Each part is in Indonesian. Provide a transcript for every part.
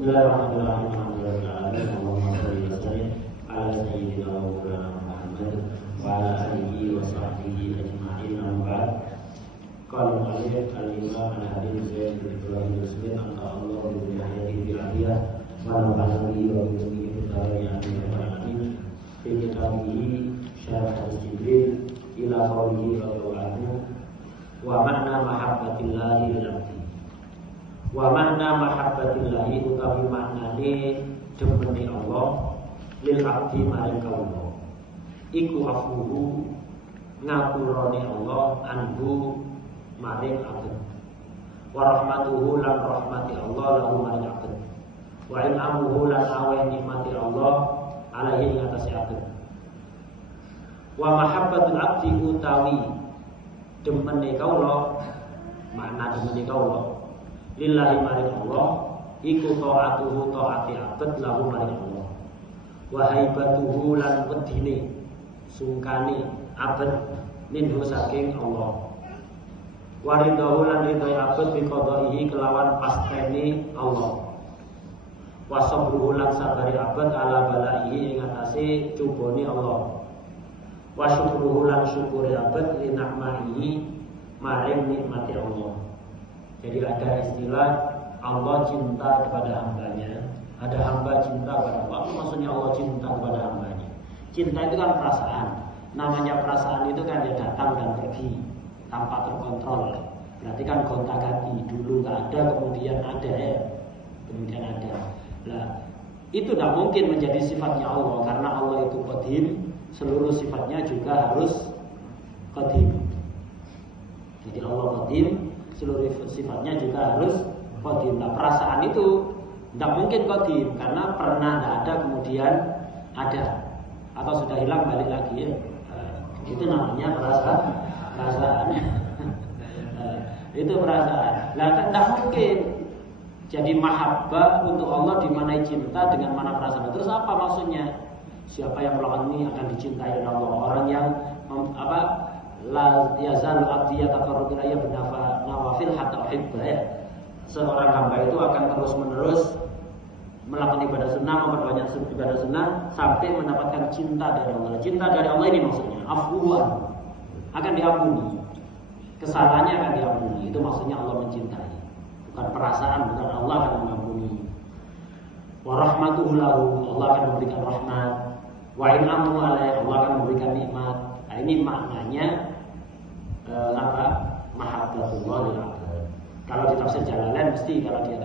Bismillahirrahmanirrahim. Allahumma shalli wa sallim ala sayyidina wa maulana Muhammad wa ala alihi wa sahbihi ajma'in. Amma ba'd. Qala al-alif al-imam al-hadith Zaid bin Ibrahim Muslim anta Allah bi hayati bi aliyah wa nabiyyi wa bi tariqati al-alamin fi kitabihi syarah al-jibril ila qawlihi wa makna mahabbatillahi lil abdi. Wa makna mahabbatillahi utawi maknane demene Allah lil abdi maring kawula iku afuhu ngapurane Allah anhu maring abdi wa rahmatuhu lan rahmati Allah lahu maring abdi wa inamuhu lan aweh nikmati Allah alaihi ngatasi abdi wa mahabbatul abdi utawi demene kawula makna demene kawula lillahi maring Allah iku ta'atuhu ta'ati abad lahu maring Allah wa haibatuhu lan wedine sungkane abad minhu saking Allah wa ridahu lan ridai abad bi qadaihi kelawan pastene Allah wa sabruhu lan sabari abad ala balaihi ing atase cubane Allah wa syukruhu lan syukuri abad li ni'matihi maring nikmati Allah. Jadi ada istilah Allah cinta kepada hambanya, ada hamba cinta kepada Allah. Apa maksudnya Allah cinta kepada hambanya? Cinta itu kan perasaan. Namanya perasaan itu kan dia datang dan pergi tanpa terkontrol. Berarti kan gonta-ganti, dulu nggak ada, kemudian ada ya, kemudian ada. Nah, itu tidak mungkin menjadi sifatnya Allah karena Allah itu qadim, seluruh sifatnya juga harus qadim. Jadi Allah qadim, seluruh sifatnya juga harus qadim. Nah, perasaan itu tidak mungkin qadim karena pernah tidak ada kemudian ada atau sudah hilang balik lagi ya. Itu namanya perasaan. Itu perasaan. Nah, tidak mungkin jadi mahabbah untuk Allah dimanai cinta dengan mana perasaan. Terus apa maksudnya? Siapa yang melakukan ini akan dicintai oleh Allah. Orang yang la yazalu abdi yataqarrabu ilayya bin nawafil hatta uhibba ya. Seorang hamba itu akan terus-menerus melakukan ibadah sunnah, memperbanyak ibadah sunnah sampai mendapatkan cinta dari Allah. Cinta dari Allah ini maksudnya afwan, akan diampuni. Kesalahannya akan diampuni. Itu maksudnya Allah mencintai. Bukan perasaan, bukan Allah akan mengampuni. Wa rahmatuhu lahu, Allah akan memberikan rahmat. Wa inamu alaihi, Allah akan memberikan nikmat. Nah, ini maknanya mahabbatullah lil abd. Kalau di tafsir Jalalain mesti kalau dia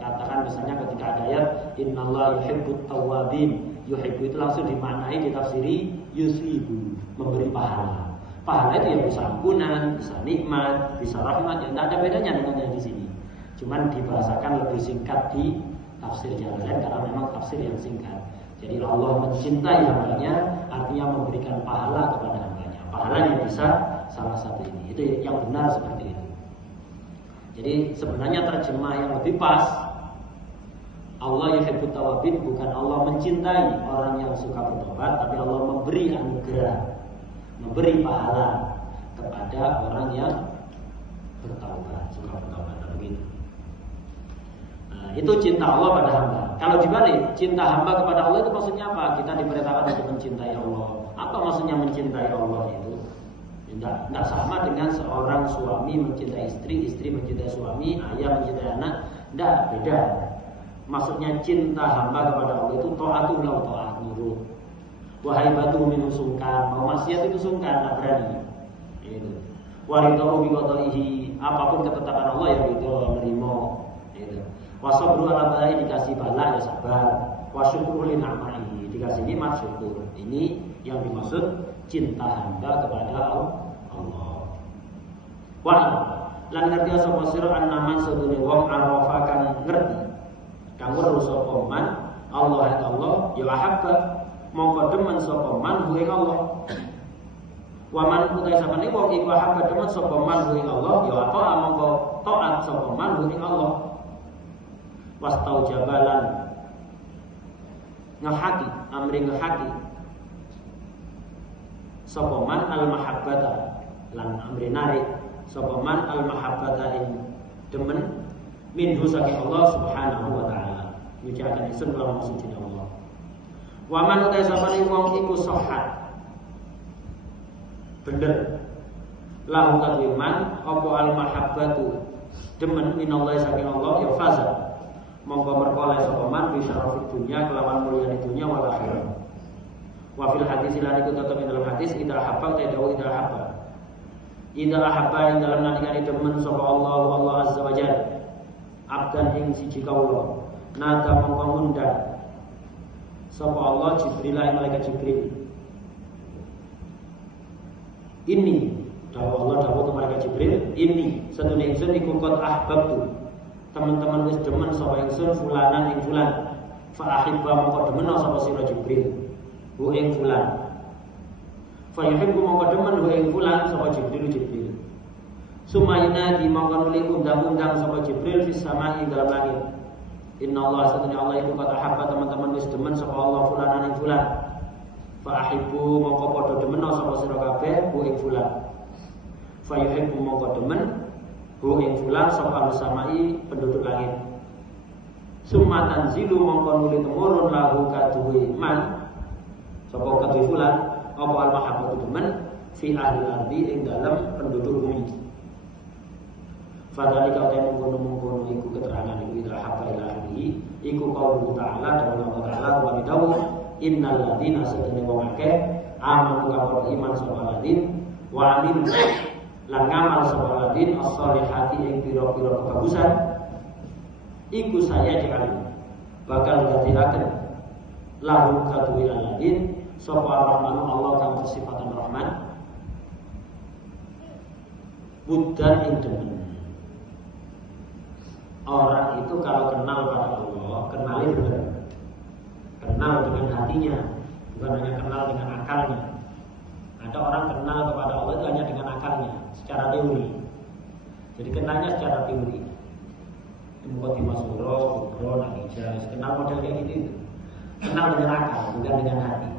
katakan misalnya ketika ada ayat innallaha yuhibbut tawwabin, yuhibbu itu langsung dimaknai ditafsiri yusibu, memberi pahala. Pahala itu yang bisa ampunan, bisa nikmat, bisa rahmat, ya tidak ada bedanya dengan yang di sini. Cuman dibahasakan lebih singkat di tafsir Jalalain karena memang tafsir yang singkat. Jadi Allah mencintai hambanya artinya memberikan pahala kepada hambanya. Pahalanya bisa salah satu ini. Itu yang benar seperti itu. Jadi sebenarnya terjemah yang lebih pas Allah yuhibbut tawabin bukan Allah mencintai orang yang suka bertobat, tapi Allah memberi anugerah, memberi pahala kepada orang yang bertaubat, suka bertaubat. Begitu. Nah, itu cinta Allah pada hamba. Kalau dibalik, cinta hamba kepada Allah itu maksudnya apa? Kita diperintahkan untuk mencintai Allah. Apa maksudnya mencintai Allah itu? Tidak sama dengan seorang suami mencintai istri, istri mencintai suami, ayah mencintai anak. Tidak, beda. Maksudnya cinta hamba kepada Allah itu ta'atul lahu, ta'at nurut. Wa haibatuhu minhu sungkan. Mau maksiat itu sungkan, tidak berani. Itu. Wa ridhahu bi qadaihi, apapun ketetapan Allah ya ridho, menerima. Itu. Wa sabru ala balai, dikasih bala ya sabar. Wa syukru li ni'matihi, dikasih nikmat syukur. Ini yang dimaksud cinta hamba kepada Allah. Wa lan ngerti sapa sira annaman sedune wong arafa kang ngerti kang weruh sapa man Allah ya habba mongko demen sapa man ing Allah. Wa man utai sapane wong iku habba demen sapa man ing Allah ya apa mongko taat sapa man ing Allah. Wastau jabalan ngahati amri ngahati sapa man al mahabbata lan amri narik sapa man al mahabbata ing demen minhu saking Allah subhanahu wa ta'ala nyuciaken ingsun kelawan suci Allah. Wa man utai sapane wong iku sohat bener lahu kadwiman apa al mahabbatu demen minallahi saking Allah ya faza monggo merkoleh sapa man bi syarafid dunya kelawan mulyane dunya wal akhirah. Wa fil hadis lan iku tetep dalam hadis idza habba ta'dawu idza habba idza habba ing dalam nalikane demen sapa Allah azza wa jalla abdan ing siji kawula nada mongko ngundang sapa Allah Jibril ing malaikat Jibril. Ini dawuh Allah dawuh ke malaikat Jibril, ini sedune ingsun iku qad ahbabtu. Teman-teman wis demen sapa ingsun fulanan ing fulan. Fa ahibba mongko demen sapa sira Jibril. Hu ing fulan. Fa yuhibbu mongko demen hu ing fulan sapa Jibril. Sumayuna di mongko nuli undang-undang sapa Jibril fis samai dalam langit. Inna Allah satuna Allah itu kata habba teman-teman wis demen sapa Allah fulanan ing fulan. Fa ahibbu mongko padha demen sapa sira kabeh hu ing fulan. Fa yuhibbu mongko demen hu ing fulan sapa samai penduduk langit. Summa tanzilu mongko nuli temurun lahu kaduwe man sapa kaduwe fulan apa al mahabbatu demen fi ahli ardi ing dalam penduduk bumi. Fadhalika utai mengkono-mengkono iku keterangan iku idza habba ila ahlihi iku qaulullah ta'ala dan Allah ta'ala wa bidawu innal ladzina sadane wong akeh amanu kang iman sapa ladin wa alim lan ngamal sapa ladin as-solihati ing pira-pira kebagusan iku saya dialim bakal dadiaken lahu kaduwe ladin sapa ar-rahmanu Allah kang bersifatan rahman budan ing demen. Orang itu kalau kenal pada Allah, kenalin benar. Kenal dengan hatinya, bukan hanya kenal dengan akalnya. Ada orang kenal kepada Allah itu hanya dengan akalnya, secara teori. Jadi kenalnya secara teori. Tempat di Masuro, Kubro, Nangija, kenal model kayak gitu. Kenal dengan akal, bukan dengan hati.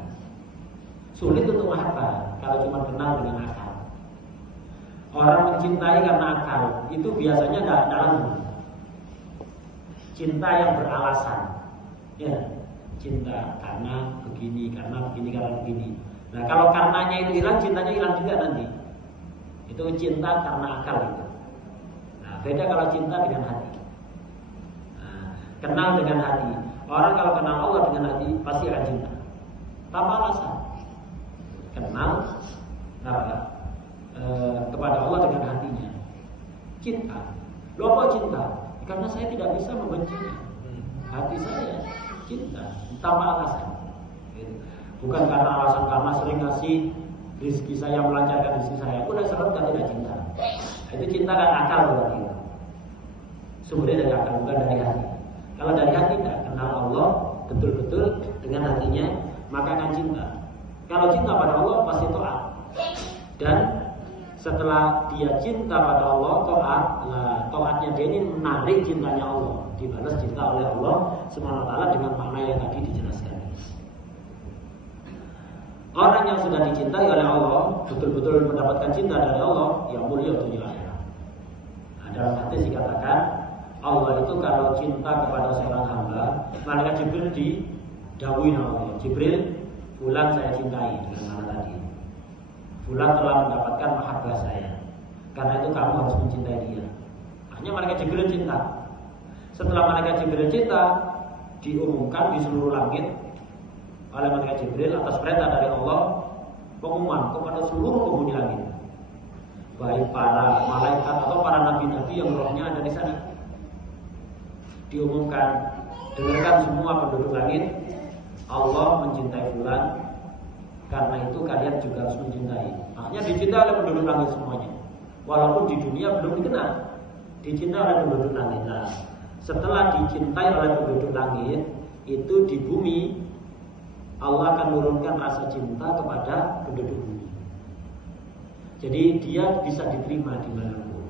Sulit untuk apa? Kalau cuma kenal dengan akal. Orang mencintai karena akal, itu biasanya tidak dalam. Cinta yang beralasan, ya cinta karena begini, karena begini. Nah kalau karenanya itu hilang, cintanya hilang juga nanti. Itu cinta karena akal itu. Nah beda kalau cinta dengan hati. Nah, kenal dengan hati. Orang kalau kenal Allah dengan hati pasti akan cinta, tanpa alasan. Kenal kepada Allah dengan hatinya, cinta. Lo apa cinta? Karena saya tidak bisa membencinya. Hati saya cinta tanpa alasan. Bukan karena alasan karena sering ngasih rezeki saya, melancarkan rezeki saya. Aku udah seret kan tidak cinta. Itu cinta kan akal berarti. Sumbernya dari akal bukan dari hati. Kalau dari hati tidak kenal Allah betul-betul dengan hatinya, maka akan cinta. Kalau cinta pada Allah pasti taat. Dan setelah dia cinta pada Allah, taatnya dia ini menarik cintanya Allah, dibalas cinta oleh Allah Subhanahu wa taala dengan makna yang tadi dijelaskan. Orang yang sudah dicintai oleh Allah, betul-betul mendapatkan cinta dari Allah, yang mulia dunia akhirat. Nah, dalam hadis dikatakan, Allah itu kalau cinta kepada seorang hamba, malaikat Jibril didhawuhi Allah, Jibril, fulan saya cintai dengan mana tadi. Fulan telah mendapatkan mahabbah saya. Karena itu kamu harus mencintai dia. Hanya malaikat Jibril cinta. Setelah malaikat Jibril cinta, diumumkan di seluruh langit oleh malaikat Jibril atas perintah dari Allah, pengumuman kepada seluruh penghuni langit, baik para malaikat atau para nabi-nabi yang rohnya ada di sana. Diumumkan, dengarkan semua penduduk langit, Allah mencintai fulan. Karena itu kalian juga harus mencintai. Makanya dicintai oleh penduduk langit semuanya. Walaupun di dunia belum dikenal, dicintai oleh penduduk langit. Nah, setelah dicintai oleh penduduk langit, itu di bumi Allah akan menurunkan rasa cinta kepada penduduk bumi. Jadi dia bisa diterima dimanapun,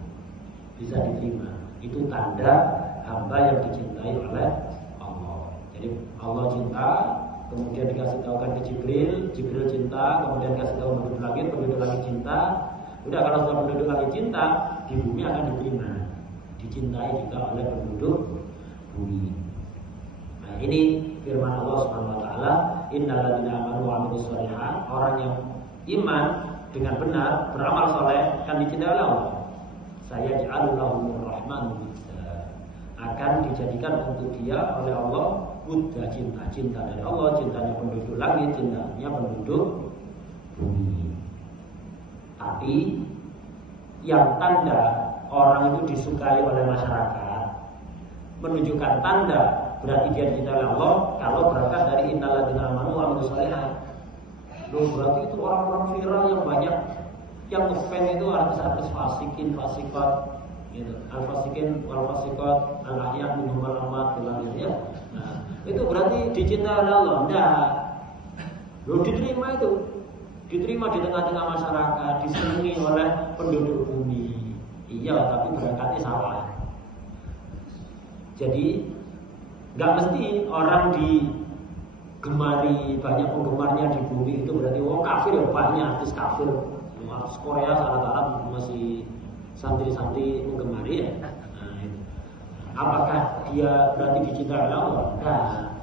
bisa diterima. Itu tanda hamba yang dicintai oleh Allah. Jadi Allah cinta. Kemudian dikasih tahukan ke Jibril cinta, kemudian dikasih tahu penduduk langit cinta. Udah kalau sudah penduduk langit cinta, di bumi akan diterima, dicintai juga oleh penduduk bumi. Nah ini firman Allah Subhanahu wa taala, innal ladzina amanu wa amilus sholihat, orang yang iman dengan benar, beramal soleh akan dicintai oleh Allah. Saya ja'alullahu rahman akan dijadikan untuk dia oleh Allah buddha, cinta dari Allah, cintanya penduduk langit, cintanya penduduk bumi. Tapi yang tanda orang itu disukai oleh masyarakat, menunjukkan tanda berarti dia dicintai oleh Allah kalau berangkat dari innal ladzina amanu wa amilus sholihat. Loh, berarti itu orang-orang viral yang banyak yang ngefans itu artis-artis fasikin, fasikat gitu. Al-fasikin wal fasikat al-ahya minhum al-amat ya. Nah, itu berarti dicintai oleh Allah. Enggak. Loh, diterima itu. Diterima di tengah-tengah masyarakat, disenangi oleh penduduk bumi. Iya, tapi berangkatnya salah. Jadi enggak mesti orang digemari, banyak penggemarnya di bumi itu berarti kafir ya, banyak artis kafir. Artis Korea, Arab masih santri-santri menggemari ya. Nah, itu. Apakah dia berarti dicintai oleh Allah? Nah,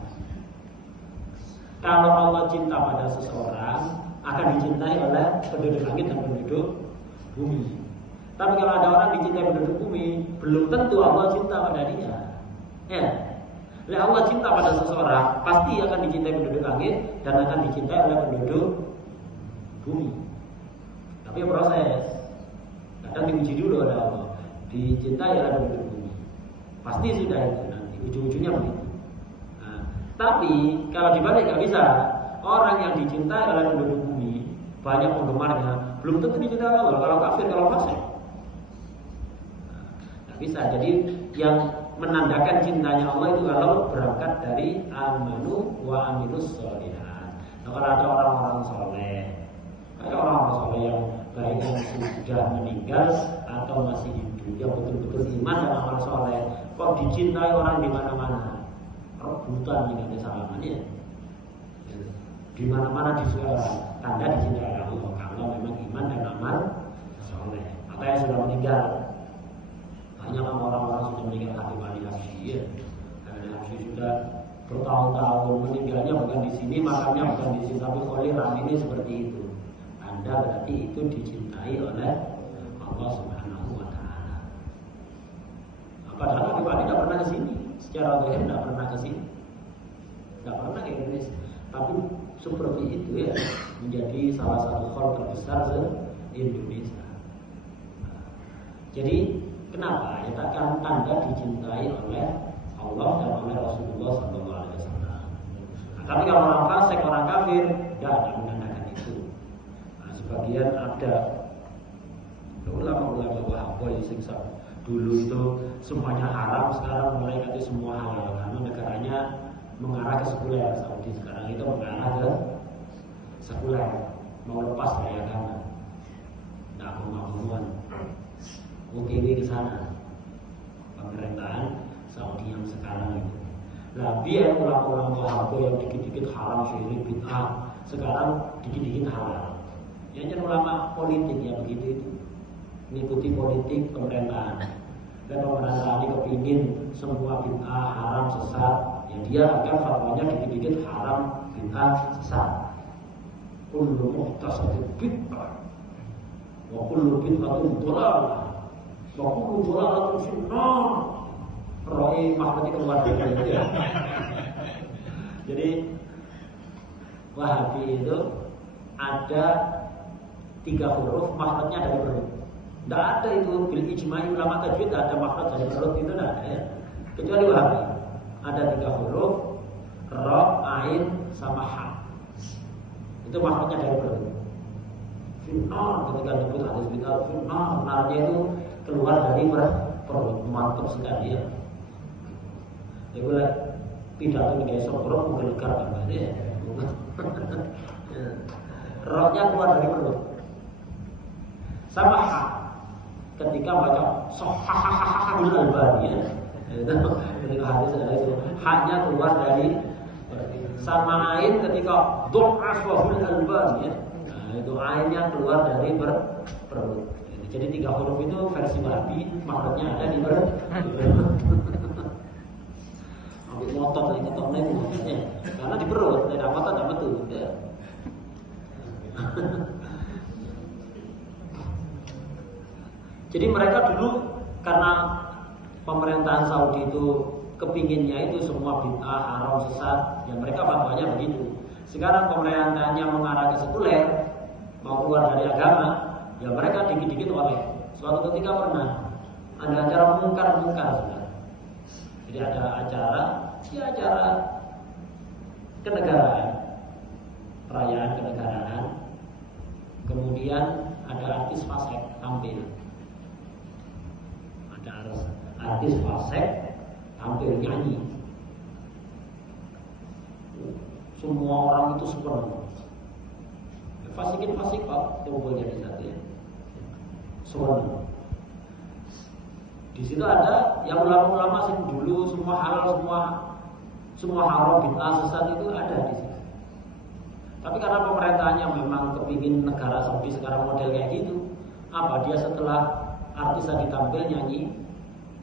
kalau Allah cinta pada seseorang, akan dicintai oleh penduduk langit dan penduduk bumi. Tapi kalau ada orang dicintai penduduk bumi, belum tentu Allah cinta pada dia. Ya. Kalau Allah cinta pada seseorang, pasti akan dicintai penduduk langit dan akan dicintai oleh penduduk bumi. Tapi proses, kadang diuji dulu oleh Allah, dicintai oleh penduduk bumi. Pasti sudah itu nanti ujung-ujungnya begitu. Nah, tapi kalau dibalik nggak bisa. Orang yang dicintai oleh penduduk bumi, banyak penggemarnya, belum tentu dicintai oleh Allah. Kalau kafir, kalau fasik, nggak bisa. Jadi yang menandakan cintanya Allah itu kalau berangkat dari amanu wa amilus sholihat. Nah, kalau ada orang-orang soleh, kayak orang-orang soleh yang baik yang sudah meninggal atau masih hidup, yang betul-betul iman dan amal soleh, kok dicintai orang di mana-mana, rebutan dengan salamannya, di mana-mana disukai orang, tanda dicintai oleh Allah kalau memang iman dan amal soleh. Maka yang sudah meninggal, banyak orang-orang sudah meninggal, Habib Ali Habsyi, ya. Habib Habsyi sudah bertahun-tahun meninggalnya bukan di sini, makamnya bukan di sini, tapi Khalil ini seperti itu. Anda berarti itu dicintai oleh Allah Subhanahu wa taala. Padahal Habib Ali tidak pernah ke sini, secara zahir tidak pernah ke sini, tidak pernah ke Indonesia. Tapi seperti itu ya, menjadi salah satu hal terbesar se-Indonesia. Jadi kenapa? Ya takkan tanda dicintai oleh Allah dan oleh Rasulullah SAW. Nah, tapi kalau orang fasik, orang kafir, tidak ada menandakan itu. Nah, sebagian ada ulama-ulama Wahabi siksa dulu itu semuanya haram, sekarang mulai ganti semua halal karena negaranya mengarah ke sekuler. Saudi sekarang itu mengarah ke sekuler, mau lepas dari agama, nggak mau mungkin di sana pemerintahan Saudi yang sekarang itu. Nah, biar ulama-ulama Wahabi yang dikit-dikit haram, syirik, bid'ah, sekarang dikit-dikit halal. Yang ulama politik yang begitu itu, mengikuti politik pemerintahan. Dan pemerintahan ini kepingin semua bid'ah haram, sesat, ya dia akan fatwanya dikit-dikit haram, bid'ah, sesat. Kullu muhtasatin bid'ah wa kullu bid'atin dhalalah wa kullu dhalalatin finnar. Roy maknanya keluar dari itu ya. Jadi Wahabi itu ada 3 huruf maknanya dari perut. Tidak ada itu bil ijma'i ulama tajwid, tidak ada makna dari perut, itu tidak ada ya. Kecuali Wahabi ada 3 huruf, ra, ain, sama ha. Itu maknanya dari perut. Finnar, ketika disebut hadis bid'ah, finnar, narnya itu keluar dari perut, mantap sekali ya. Jadi boleh pidato di desa perut menggelegar kan ya. Rohnya keluar dari perut. Sama ha, ketika baca Sahihul Albani ya, ketika hadis ada itu haknya keluar dari sama ain ketika Dha'afahul Albani ya. Nah, itu ainnya keluar dari perut. Jadi 3 huruf itu versi Wahabi maknanya ada di perut. ambil motor lagi ketemu maksudnya karena di perut tidak motor tidak betul ya. Jadi mereka dulu karena pemerintahan Saudi itu kepinginnya itu semua bid'ah, haram, sesat, ya mereka fatwanya begitu. Sekarang pemerintahannya mengarah ke sekuler, mau keluar dari agama, ya mereka dikit-dikit oleh. Suatu ketika pernah ada acara mungkar-mungkar sudah. Jadi ada acara kenegaraan, perayaan kenegaraan. Kemudian ada artis fasik tampil. Ada artis fasik tampil nyanyi. Semua orang itu sepenuh. Fasikin fasik pak, kumpul jadi satu ya. Sepenuh. Di situ ada yang ulama-ulama sing dulu semua halal, semua haram, bid'ah, sesat itu ada di situ. Tapi karena pemerintahannya memang kepingin negara Saudi sekarang model kayak gitu, apa dia setelah artis tadi tampil nyanyi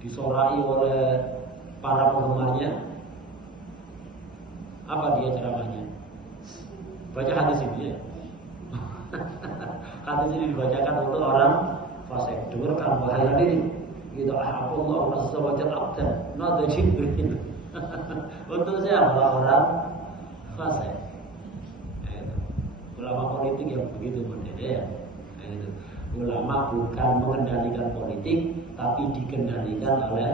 disorai oleh para penggemarnya, apa dia ceramahnya? Baca hadis ini ya. Hadis ini dibacakan untuk orang fasik. Dengarkan wahai hadirin, gitu Allah Subhanahu wa ta'ala nada Jibril. Untuk siapa orang fasik? Ulama politik yang begitu modelnya ya. Gitu. Ulama bukan mengendalikan politik, tapi dikendalikan oleh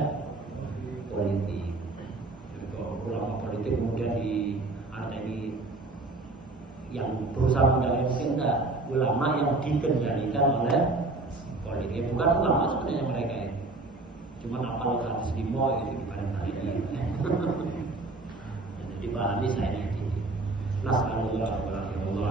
politik. Jadi kalau ulama politik kemudian diartikan yang berusaha mengendalikan enggak, ulama yang dikendalikan oleh politik. Bukan ulama sebenarnya mereka itu. Cuma apal hadis limo itu dibalik ini. Jadi pahami saya ini. Nas'alullah wa